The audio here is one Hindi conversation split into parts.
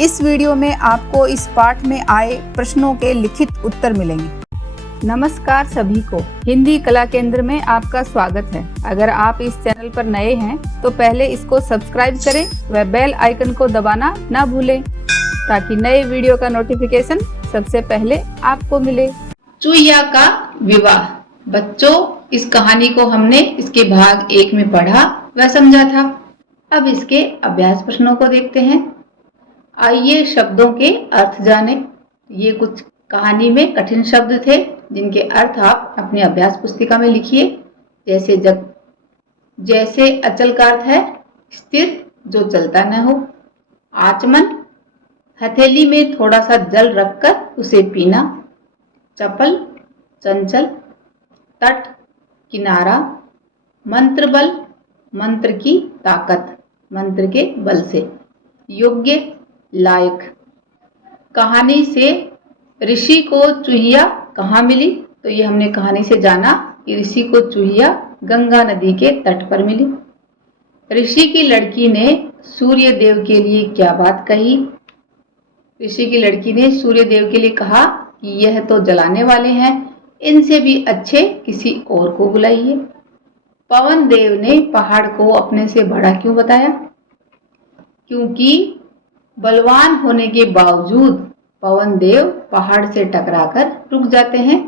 इस वीडियो में आपको इस पाठ में आए प्रश्नों के लिखित उत्तर मिलेंगे। नमस्कार सभी को, हिंदी कला केंद्र में आपका स्वागत है। अगर आप इस चैनल पर नए हैं तो पहले इसको सब्सक्राइब करें व बेल आइकन को दबाना ना भूलें ताकि नए वीडियो का नोटिफिकेशन सबसे पहले आपको मिले। चूहिया का विवाह। बच्चों, इस कहानी को हमने इसके भाग 1 में पढ़ा व समझा था। अब इसके अभ्यास प्रश्नों को देखते हैं। आइए शब्दों के अर्थ जानें। ये कुछ कहानी में कठिन शब्द थे जिनके अर्थ आप अपनी अभ्यास पुस्तिका में लिखिए। जैसे अचल का अर्थ है स्थिर, जो चलता न हो। आचमन, हथेली में थोड़ा सा जल रखकर उसे पीना। चपल, चंचल। तट, किनारा। मंत्र बल, मंत्र की ताकत, मंत्र के बल से। योग्य, लायक। कहानी से ऋषि को चूहिया कहाँ मिली? तो ये हमने कहानी से जाना कि ऋषि को चूहिया गंगा नदी के तट पर मिली। ऋषि की लड़की ने सूर्य देव के लिए क्या बात कही? ऋषि की लड़की ने सूर्य देव के लिए कहा कि यह तो जलाने वाले हैं, इनसे भी अच्छे किसी और को बुलाइए। पवन देव ने पहाड़ को अपने से बड़ा क्यों बताया? क्योंकि बलवान होने के बावजूद पवन देव पहाड़ से टकराकर रुक जाते हैं,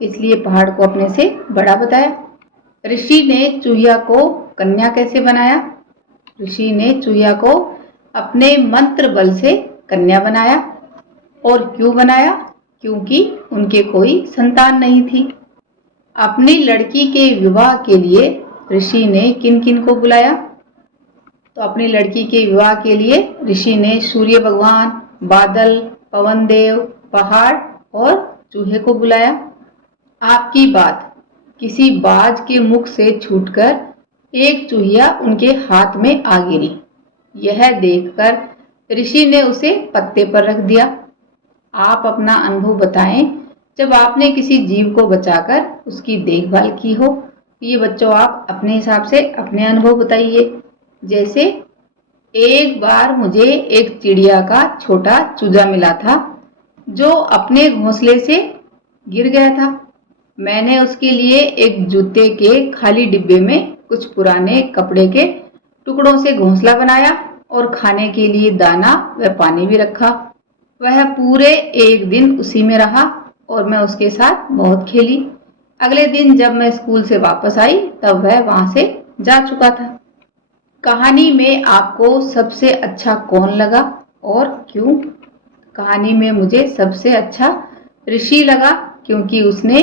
इसलिए पहाड़ को अपने से बड़ा बताया। ऋषि ने चूहिया को कन्या कैसे बनाया? ऋषि ने चूहिया को अपने मंत्र बल से कन्या बनाया। और क्यों बनाया? क्योंकि उनके कोई संतान नहीं थी। अपनी लड़की के विवाह के लिए ऋषि ने किन किन को बुलाया? तो अपनी लड़की के विवाह के लिए ऋषि ने सूर्य भगवान, बादल, पवन देव, पहाड़ और चूहे को बुलाया। आपकी बात, किसी बाज के मुख से छूटकर एक चूहिया उनके हाथ में आ गिरी। यह देखकर ऋषि ने उसे पत्ते पर रख दिया। आप अपना अनुभव बताएं जब आपने किसी जीव को बचाकर उसकी देखभाल की हो। ये बच्चों आप अपने हिसाब से अपने अनुभव बताइए। जैसे एक बार मुझे एक चिड़िया का छोटा चूजा मिला था जो अपने घोंसले से गिर गया था। मैंने उसके लिए एक जूते के खाली डिब्बे में कुछ पुराने कपड़े के टुकड़ों से घोंसला बनाया और खाने के लिए दाना व पानी भी रखा। वह पूरे एक दिन उसी में रहा और मैं उसके साथ बहुत खेली। अगले दिन जब मैं स्कूल से वापस आई तब वह वहां से जा चुका था। कहानी में आपको सबसे अच्छा कौन लगा और क्यों? कहानी में मुझे सबसे अच्छा ऋषि लगा क्योंकि उसने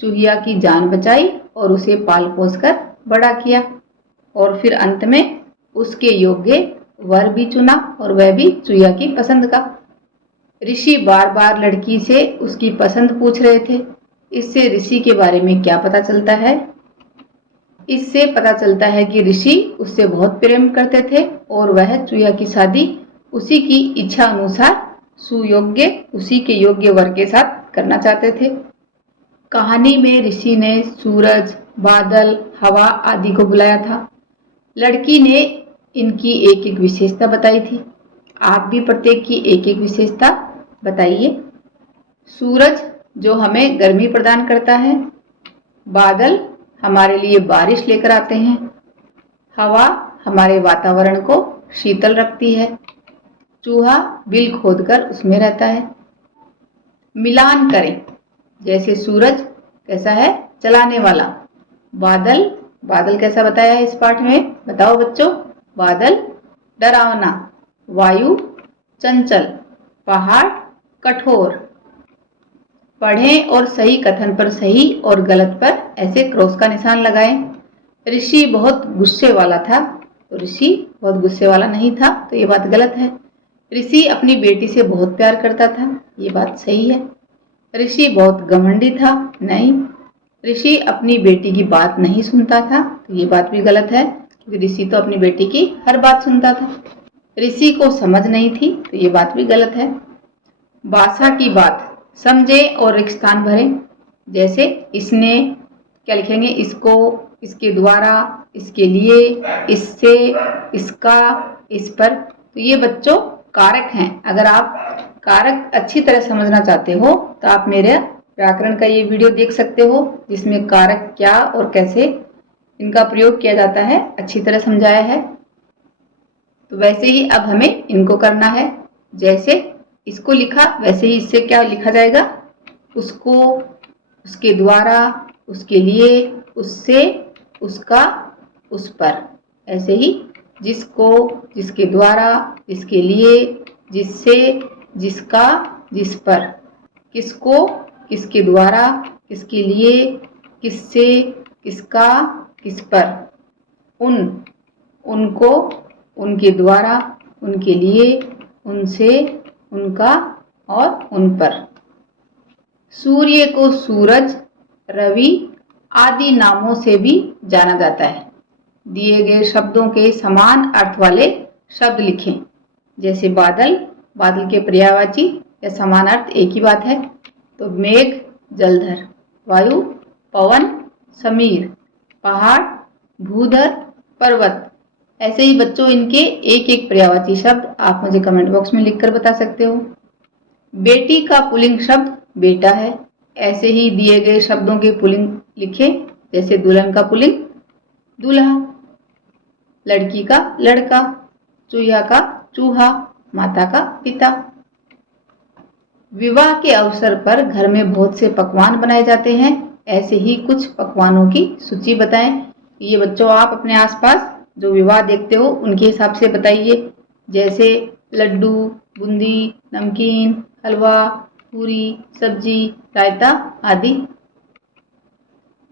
चूहिया की जान बचाई और उसे पाल पोस कर बड़ा किया और फिर अंत में उसके योग्य वर भी चुना और वह भी चूहिया की पसंद का। ऋषि बार बार लड़की से उसकी पसंद पूछ रहे थे। इससे ऋषि के बारे में क्या पता चलता है? इससे पता चलता है कि ऋषि उससे बहुत प्रेम करते थे और वह चूहिया की शादी उसी की इच्छा अनुसार सुयोग्य, उसी के योग्य वर के साथ करना चाहते थे। कहानी में ऋषि ने सूरज, बादल, हवा आदि को बुलाया था। लड़की ने इनकी एक एक विशेषता बताई थी। आप भी प्रत्येक की एक एक विशेषता बताइए। सूरज जो हमें गर्मी प्रदान करता है। बादल हमारे लिए बारिश लेकर आते हैं। हवा हमारे वातावरण को शीतल रखती है। चूहा बिल खोदकर उसमें रहता है। मिलान करें। जैसे सूरज कैसा है? चलाने वाला। बादल, बादल कैसा बताया है इस पाठ में? बताओ बच्चों। बादल डरावना। वायु चंचल। पहाड़ कठोर। पढ़ें और सही कथन पर सही और गलत पर ऐसे क्रॉस का निशान लगाएं। ऋषि बहुत गुस्से वाला था, तो ऋषि बहुत गुस्से वाला नहीं था, तो ये बात गलत है। ऋषि अपनी बेटी से बहुत प्यार करता था, ये बात सही है। ऋषि बहुत घमंडी था, नहीं। ऋषि अपनी बेटी की बात नहीं सुनता था, तो ये बात भी गलत है क्योंकि ऋषि तो अपनी बेटी की हर बात सुनता था। ऋषि को समझ नहीं थी, तो ये बात भी गलत है। भाषा की बात समझे और एक स्थान भरें। जैसे इसने क्या लिखेंगे? इसको, इसके द्वारा, इसके लिए, इससे, इसका, इस पर। तो ये बच्चों कारक हैं। अगर आप कारक अच्छी तरह समझना चाहते हो तो आप मेरे व्याकरण का ये वीडियो देख सकते हो, जिसमें कारक क्या और कैसे इनका प्रयोग किया जाता है अच्छी तरह समझाया है। तो वैसे ही अब हमें इनको करना है। जैसे इसको लिखा वैसे ही इससे क्या लिखा जाएगा, उसको, उसके द्वारा, उसके लिए, उससे, उसका, उस पर। ऐसे ही जिसको, जिसके द्वारा, जिसके लिए, जिससे, जिसका, जिस पर। किसको, किसके द्वारा, किसके लिए, किससे, किसका, किस पर। उन, उनको, उनके द्वारा, उनके लिए, उनसे, उनका और उन पर। सूर्य को सूरज, रवि आदि नामों से भी जाना जाता है। दिए गए शब्दों के समान अर्थ वाले शब्द लिखें। जैसे बादल, बादल के पर्यायवाची या समान अर्थ एक ही बात है। तो मेघ, जलधर, वायु, पवन, समीर, पहाड़, भूधर, पर्वत। ऐसे ही बच्चों इनके एक एक पर्यायवाची शब्द आप मुझे कमेंट बॉक्स में लिखकर बता सकते हो। बेटी का पुल्लिंग शब्द बेटा है। ऐसे ही दिए गए शब्दों के पुल्लिंग लिखें। जैसे दुल्हन का पुल्लिंग दूल्हा, लड़की का लड़का, चूहा का चूहा, माता का पिता। विवाह के अवसर पर घर में बहुत से पकवान बनाए जाते हैं। ऐसे ही कुछ पकवानों की सूची बताएं। ये बच्चों आप अपने आसपास जो विवाह देखते हो उनके हिसाब से बताइए। जैसे लड्डू, बूंदी, नमकीन, हलवा, पूरी, सब्जी, रायता आदि।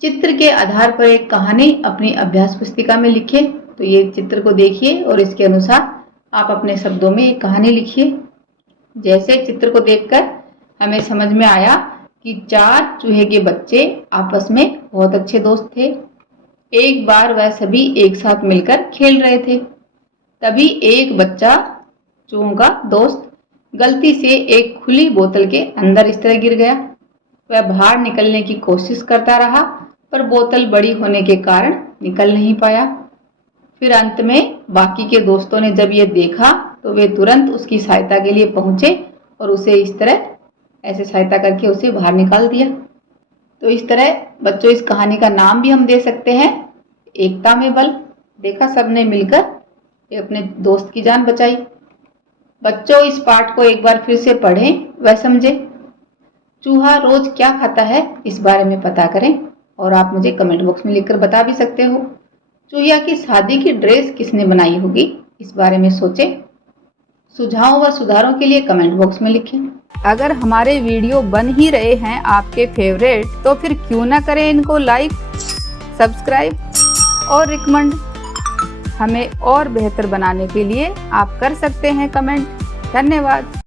चित्र के आधार पर एक कहानी अपनी अभ्यास पुस्तिका में लिखिए। तो ये चित्र को देखिए और इसके अनुसार आप अपने शब्दों में एक कहानी लिखिए। जैसे चित्र को देखकर हमें समझ में आया कि 4 चूहे के बच्चे आपस में बहुत अच्छे दोस्त थे। एक बार वह सभी एक साथ मिलकर खेल रहे थे। तभी एक बच्चा, चूहों का दोस्त, गलती से एक खुली बोतल के अंदर इस तरह गिर गया। वह बाहर निकलने की कोशिश करता रहा, पर बोतल बड़ी होने के कारण निकल नहीं पाया। फिर अंत में बाकी के दोस्तों ने जब ये देखा तो वे तुरंत उसकी सहायता के लिए पहुंचे और उसे इस तरह ऐसे सहायता करके उसे बाहर निकाल दिया। तो इस तरह बच्चों इस कहानी का नाम भी हम दे सकते हैं, एकता में बल। देखा, सबने मिलकर अपने दोस्त की जान बचाई। बच्चों इस पाठ को एक बार फिर से पढ़ें व समझें। चूहा रोज क्या खाता है इस बारे में पता करें और आप मुझे कमेंट बॉक्स में लिखकर बता भी सकते हो। चूहिया की शादी की ड्रेस किसने बनाई होगी इस बारे में सोचें। सुझावों व सुधारों के लिए कमेंट बॉक्स में लिखें। अगर हमारे वीडियो बन ही रहे हैं आपके फेवरेट, तो फिर क्यों ना करें इनको लाइक, सब्सक्राइब और रिकमेंड। हमें और बेहतर बनाने के लिए आप कर सकते हैं कमेंट। धन्यवाद।